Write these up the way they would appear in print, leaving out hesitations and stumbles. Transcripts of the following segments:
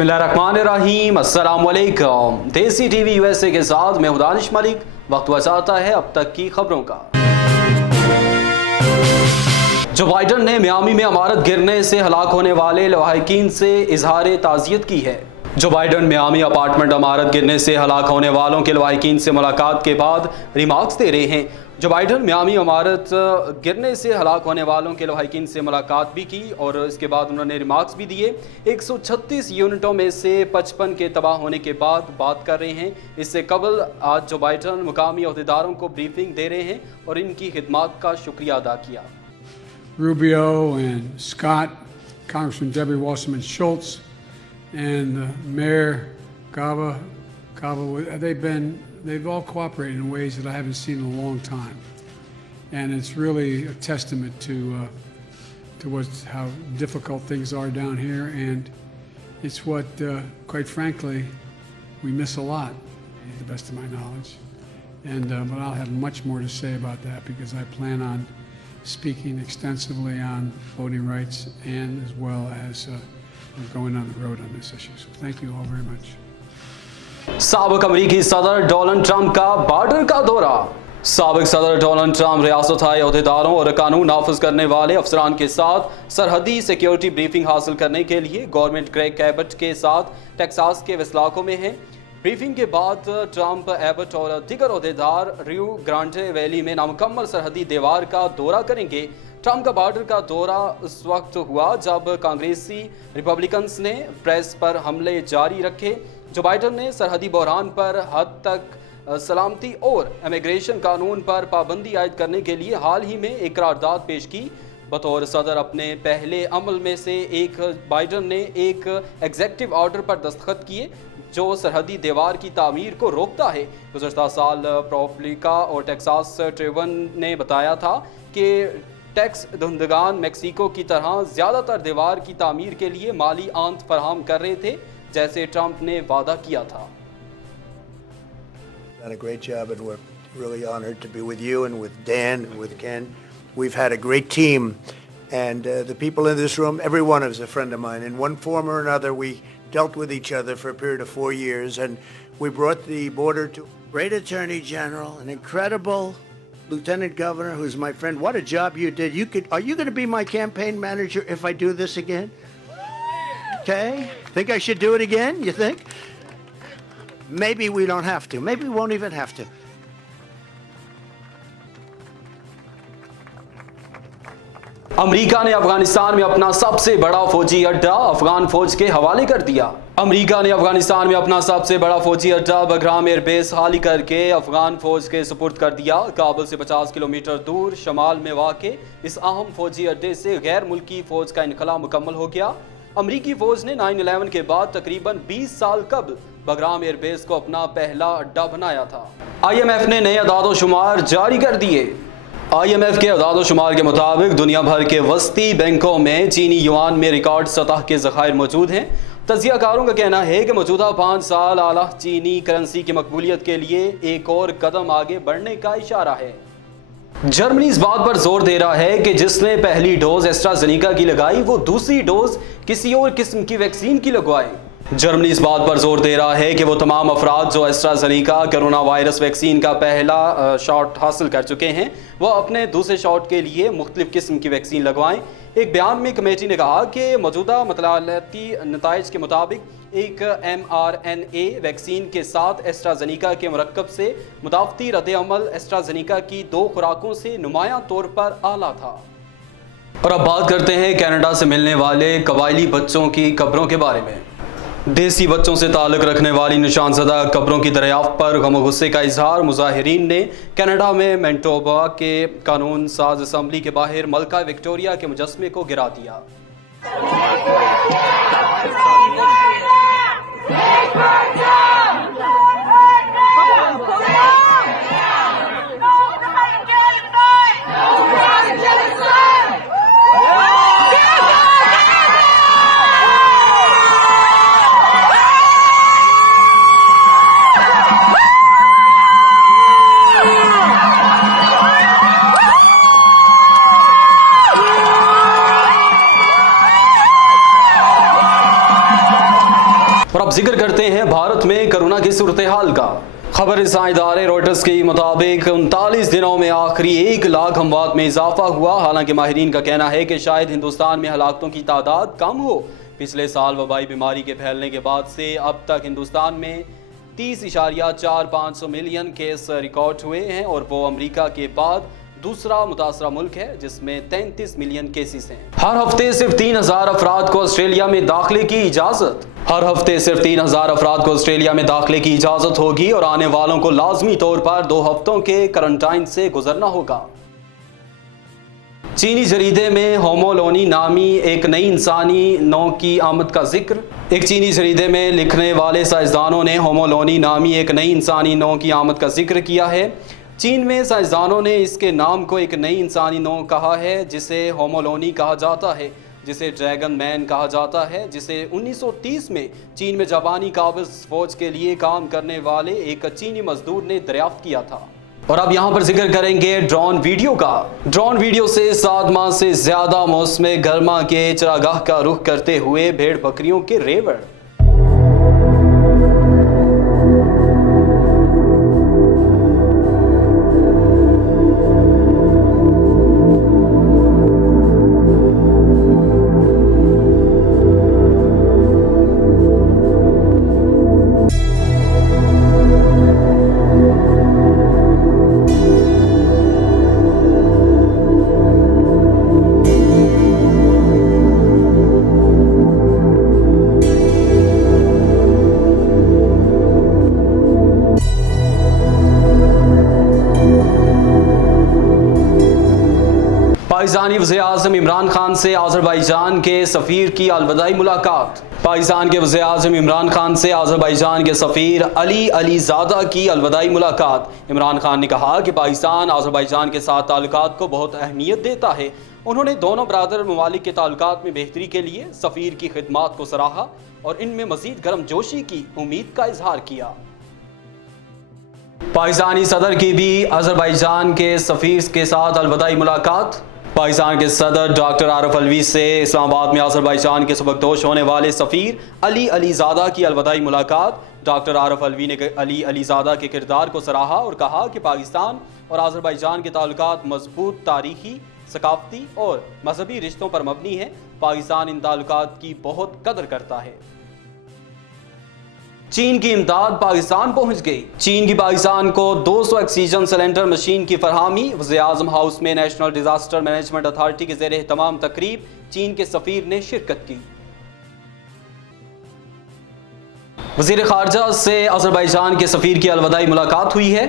बिस्मिल्लाहिर्रहमानिर्रहीम, अस्सलाम वालेकुम। देसी टीवी यूएसए के साथ मैं दानिश मलिक। वक्त हुआ जाता है अब तक की खबरों का। जो बाइडन ने मियामी में इमारत गिरने से हलाक होने वाले लवाहिकीन से इजहार ताज़ियत की है। जो बाइडन मियामी अपार्टमेंट इमारत गिरने से हलाक होने वालों के लवाहिकीन से मुलाकात के बाद रिमार्क्स दे रहे हैं। जो बाइडन मियामी इमारत गिरने से हलाक होने वालों के लवाहिकीन से मुलाकात भी की और इसके बाद उन्होंने रिमार्क्स भी दिए। 136 यूनिटों में से 55 के तबाह होने के बाद बात कर रहे हैं। इससे कबल आज जो बाइडन मुकामी अहदेदारों को ब्रीफिंग दे रहे हैं और इनकी खिदमत का शुक्रिया अदा किया। Rubio and Scott, Congressman Debbie Wasserman Schultz, and Mayor Cava, they've all cooperated in ways that I haven't seen in a long time, and it's really a testament to how difficult things are down here, and it's what, quite frankly, we miss a lot, to the best of my knowledge, and but I'll have much more to say about that because I plan on speaking extensively on voting rights and as well as going on the road on this issue. So thank you all very much. साबिक अमरीकी सदर Donald Trump का border का दौरा। साबिक सदर Donald Trump रियासती अहदेदारों और कानून नाफिज करने वाले अफसरान के साथ सरहदी सिक्योरिटी ब्रीफिंग हासिल करने के लिए गवर्नमेंट ग्रेग एबट के साथ टेक्सास के वेस्लाको में हैं। ब्रीफिंग के बाद ट्रंप, एबट और दीगर अहदेदार रियो ग्रांडे वैली में नामुकम्मल सरहदी दीवार का दौरा करेंगे। ट्रंप का बॉर्डर का दौरा उस वक्त हुआ जब कांग्रेसी रिपब्लिकन्स ने प्रेस पर हमले जारी रखे। जो बाइडन ने सरहदी बहरान पर हद तक सलामती और इमिग्रेशन कानून पर पाबंदी आयद करने के लिए हाल ही में एक करारदाद पेश की। बतौर सदर अपने पहले अमल में से एक बाइडन ने एक एग्जेक्टिव ऑर्डर पर दस्तखत किए जो सरहदी दीवार की तामीर को रोकता है। गुज़श्ता साल प्रोपलिका और टेक्सास ट्रिब्यून ने बताया था कि टैक्स दहंदगान मैक्सिको की तरह ज़्यादातर दीवार की तामीर के लिए माली आंत फराहम कर रहे थे जैसे ट्रंप ने वादा किया था। Done a great job and we're really honored to be with you and with Dan and with Ken. We've had a great team and the people in this room, every one of us is a friend of mine. In one form or another, we dealt with each other for a period of 4 years and we brought the border to great Attorney General, an incredible Lieutenant Governor who's my friend. What a job you did. Are you going to be my campaign manager if I do this again? Okay. Think I should do it again, you think? Maybe we don't have to. Maybe we won't even have to. America ने अफगानिस्तान में अपना सबसे बड़ा फौजी अड्डा अफगान फौज के हवाले कर दिया। अमेरिका ने अफगानिस्तान में अपना सबसे बड़ा फौजी अड्डा बगराम एयरबेस खाली करके अफगान फौज के सुपुर्द कर दिया। काबुल से 50 किलोमीटर दूर शमाल में वाक़े इस अहम फौजी अड्डे से गैर मुल्की फौज का इनखला मुकम्मल हो गया। अमरीकी फौज ने 9/11 के बाद तकरीबन 20 साल कबल बगराम एयरबेस को अपना पहला अड्डा बनाया था। IMF ने नए अदाद शुमार जारी कर दिए। IMF के अदाद शुमार के मुताबिक दुनिया भर के वस्ती बैंकों में चीनी युआन में रिकॉर्ड सतह के ज़खायर मौजूद हैं। तजियाकारों का कहना है कि मौजूदा 5 साल आला चीनी करेंसी की मकबूलियत के लिए एक और कदम आगे बढ़ने का इशारा है। जर्मनी इस बात पर जोर दे रहा है कि जिसने पहली डोज एस्ट्राजेनेका की लगाई वो दूसरी डोज किसी और किस्म की वैक्सीन की लगवाए। जर्मनी इस बात पर जोर दे रहा है कि वो तमाम अफराद जो एस्ट्राजेनेका कोरोना वायरस वैक्सीन का पहला शॉट हासिल कर चुके हैं वो अपने दूसरे शॉट के लिए मुख्तलिफ किस्म की वैक्सीन लगवाएं। एक बयान में कमेटी ने कहा कि मौजूदा मतलाती नताइज के मुताबिक एक mRNA वैक्सीन के साथ एस्ट्राजेनेका के मरकब से मुदाफ़ती रद्द-ए-अमल एस्ट्राजेनेका की 2 खुराकों से नुमायां तौर पर आला था। और अब बात करते हैं कनाडा से मिलने वाले कबायली बच्चों की कब्रों के बारे में। देसी बच्चों से ताल्लुक़ रखने वाली निशानज़दा कब्रों की दरियाफ्त पर गम और गुस्से का इजहार मुजाहिरीन ने कनाडा में मैनटोबा के कानून साज असम्बली के बाहर मलका विक्टोरिया के मुजस्मे को गिरा दिया। अब जिक्र करते हैं भारत में कोरोना की सूरत-ए-हाल का। खबर रसाई इदारे रॉयटर्स के मुताबिक 39 दिनों में आखिरी 1 लाख अमवात में इजाफा हुआ। हालांकि माहिरीन का कहना है कि शायद हिंदुस्तान में हलाकतों की तादाद कम हो। पिछले साल वबाई बीमारी के फैलने के बाद से अब तक हिंदुस्तान में 30.45 मिलियन केस रिकॉर्ड हुए हैं और वो अमेरिका के बाद दूसरा मुतासरा मुल्क है जिसमें 33 मिलियन केसेस हैं। हर हफ्ते सिर्फ 3,000 अफराद को ऑस्ट्रेलिया में दाखिले की इजाज़त। हर हफ्ते सिर्फ 3,000 अफराद को ऑस्ट्रेलिया में दाखिले की इजाज़त होगी और आने वालों को लाजमी तौर पर 2 हफ्तों के क्वारंटाइन से गुजरना होगा। चीनी जरीदे में होमोलोनी नामी एक नई इंसानी नौ की आमद का जिक्र। एक चीनी जरीदे में लिखने वाले साइंसदानों ने होमोलोनी नामी एक नई इंसानी नौ की आमद का जिक्र किया है। चीन में साइंसदानों ने इसके नाम को एक नई इंसानी नौ कहा है जिसे होमोलोनी कहा जाता है, जिसे ड्रैगन मैन कहा जाता है, जिसे 1930 में चीन में जापानी काबिज फौज के लिए काम करने वाले एक चीनी मजदूर ने दरियाफ्त किया था। और अब यहाँ पर जिक्र करेंगे ड्रोन वीडियो का। ड्रोन वीडियो से 7 माह से ज्यादा मौसम गर्मा के चरागाह का रुख करते हुए भेड़ बकरियों के रेवड़। पाकिस्तानी वज़ीर-ए-आज़म इमरान खान से अज़रबैजान के सफ़ीर की अलविदाई मुलाकात। पाकिस्तान के वज़ीर-ए-आज़म इमरान खान से अज़रबैजान के सफ़ीर अली अलीज़ादा की अलविदाई मुलाकात। इमरान खान ने कहा कि पाकिस्तान अज़रबैजान के साथ ताल्लुकात को बहुत अहमियत देता है। उन्होंने दोनों बरादर ममालिक के ताल्लुकात में बेहतरी के लिए सफ़ीर की खिदमात को सराहा और इनमें मज़ीद गर्मजोशी की उम्मीद का इजहार किया। पाकिस्तानी सदर की भी अज़रबैजान के सफ़ीर के साथ अलविदाई मुलाकात। पाकिस्तान के सदर डॉक्टर आरिफ अलवी से इस्लामाबाद में अज़रबैजान के सबकदोश होने वाले सफ़ीर अली अलीज़ादा की अलविदाई मुलाकात। डॉक्टर आरिफ अलवी ने अली अलीज़ादा के किरदार को सराहा और कहा कि पाकिस्तान और अज़रबैजान के ताल्लुकात मजबूत तारीखी, सकाफती और मजहबी रिश्तों पर मबनी है। पाकिस्तान इन ताल्लुकात की बहुत कदर करता है। चीन की इमदाद पाकिस्तान पहुंच गई। चीन की पाकिस्तान को 200 ऑक्सीजन सिलेंडर मशीन की फरहमी। वज़ीर-ए-आज़म हाउस में नेशनल डिजास्टर मैनेजमेंट अथॉरिटी के ज़ेर एहतमाम तकरीब चीन के सफ़ीर ने शिरकत की। वज़ीर ख़ारजा से अज़रबैजान के सफ़ीर की अलविदाई मुलाकात हुई है।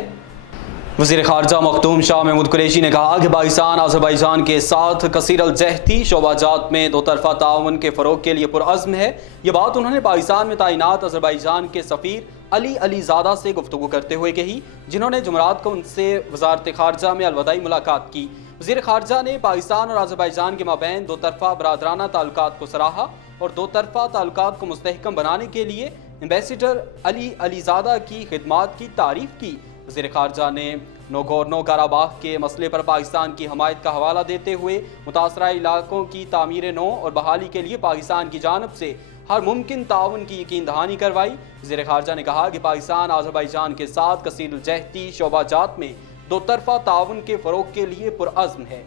वज़ीर ख़ारजा मखदूम शाह महमूद कुरैशी ने कहा कि पाकिस्तान अज़रबैजान के साथ कसीर अल-जहती शोबाजात में 2 तरफ़ा ताउन के फ़रोग़ के लिए पुरअज़्म है। ये बात उन्होंने पाकिस्तान में तैनात अज़रबैजान के सफ़ीर अली अलीज़ादा से गुफ्तगू करते हुए कही, जिन्होंने जुमरात को उनसे वज़ारत ख़ारजा में अलविदाई मुलाकात की। वज़ीर ख़ारजा ने पाकिस्तान और अज़रबैजान के माबैन 2 तरफ़ा बरादराना ताल्लुकात को सराहा और 2 तरफ़ा ताल्लुकात को मुस्तहकम बनाने के लिए एम्बेसडर अली अलीज़ादा की खिदमात की तारीफ़ की। वज़ीर ख़ारजा ने नगोर्नो काराबाख के मसले पर पाकिस्तान की हमायत का हवाला देते हुए मुतासरा इलाकों की तामीर नो और बहाली के लिए पाकिस्तान की जानिब से हर मुमकिन ताउन की यकीन दहानी करवाई। वज़ीर ख़ारजा ने कहा कि पाकिस्तान अज़रबैजान के साथ कसीर अल-जहती शोबाजात में 2 तरफ़ा ताउन के फ़रोग़ के लिए पुरअज़्म है।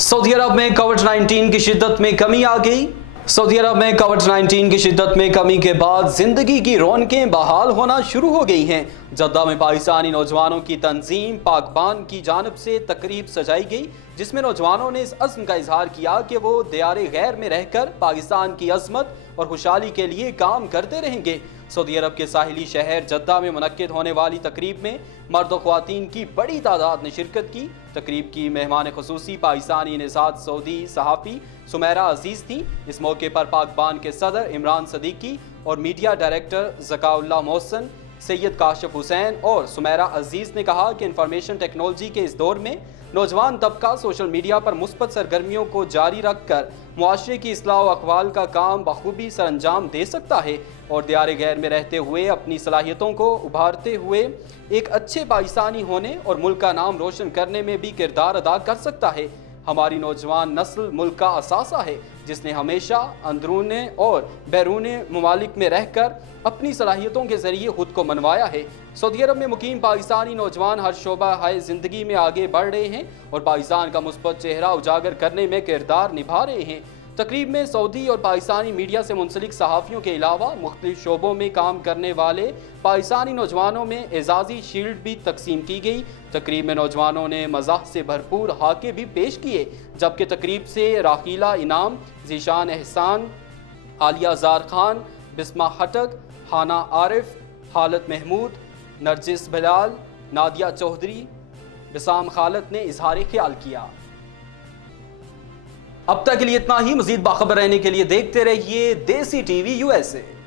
सऊदी अरब में कोविड-19 की शिद्दत में कमी आ गई। सऊदी अरब में कोविड-19 की शिद्दत में कमी के बाद जिंदगी की रौनकें बहाल होना शुरू हो गई हैं। जद्दा में पाकिस्तानी नौजवानों की तंजीम पाकबान की जानिब से तकरीब सजाई गई, जिसमें नौजवानों ने इस अज़्म का इजहार किया कि वो दियारे गैर में रहकर पाकिस्तान की अज़मत और खुशहाली के लिए काम करते रहेंगे। सऊदी अरब के साहिली शहर जद्दा में मुनक्किद होने वाली तकरीब में मर्द और ख्वातीन की बड़ी तादाद ने शिरकत की। तकरीब की मेहमान खुसूसी पाकिस्तानी निज़ाद सऊदी सहाफ़ी सुमेरा अजीज़ थी। इस मौके पर पाकबान के सदर इमरान सदीकी और मीडिया डायरेक्टर ज़काउल्लाह मोहसन, सैयद काशिफ हुसैन और सुमेरा अजीज़ ने कहा कि इंफॉर्मेशन टेक्नोलॉजी के इस दौर में नौजवान तबका सोशल मीडिया पर मुस्बत सरगर्मियों को जारी रख कर मुआशरे की इस्लाह व अक़वाल का काम बखूबी सरअंजाम दे सकता है और दियारे गैर में रहते हुए अपनी सलाहियतों को उभारते हुए एक अच्छे पाकिस्तानी होने और मुल्क का नाम रोशन करने में भी किरदार अदा कर सकता है। ہماری نوجوان نسل ملک کا اثاثہ ہے جس نے ہمیشہ اندرون اور بیرون ممالک میں رہ کر اپنی صلاحیتوں کے ذریعے خود کو منوایا ہے۔ سعودی عرب میں مقیم پاکستانی نوجوان ہر شعبہ زندگی میں آگے بڑھ رہے ہیں اور پاکستان کا مثبت چہرہ اجاگر کرنے میں کردار نبھا رہے ہیں۔ تقریب میں سعودی اور پاکستانی میڈیا سے منسلک صحافیوں کے علاوہ مختلف شعبوں میں کام کرنے والے پاکستانی نوجوانوں میں اعزازی شیلڈ بھی تقسیم کی گئی۔ تقریب میں نوجوانوں نے مزاح سے بھرپور خاکے بھی پیش کیے، جبکہ تقریب سے راکیلا انعام، ذیشان احسان، عالیہ زار خان، بسمہ خٹک، حنا عارف، حالت محمود، نرجس بلال، نادیہ چودھری، بسام خالد نے اظہار خیال کیا۔ اب تک کے لیے اتنا ہی۔ مزید باخبر رہنے کے لیے دیکھتے رہیے دیسی ٹی وی USA۔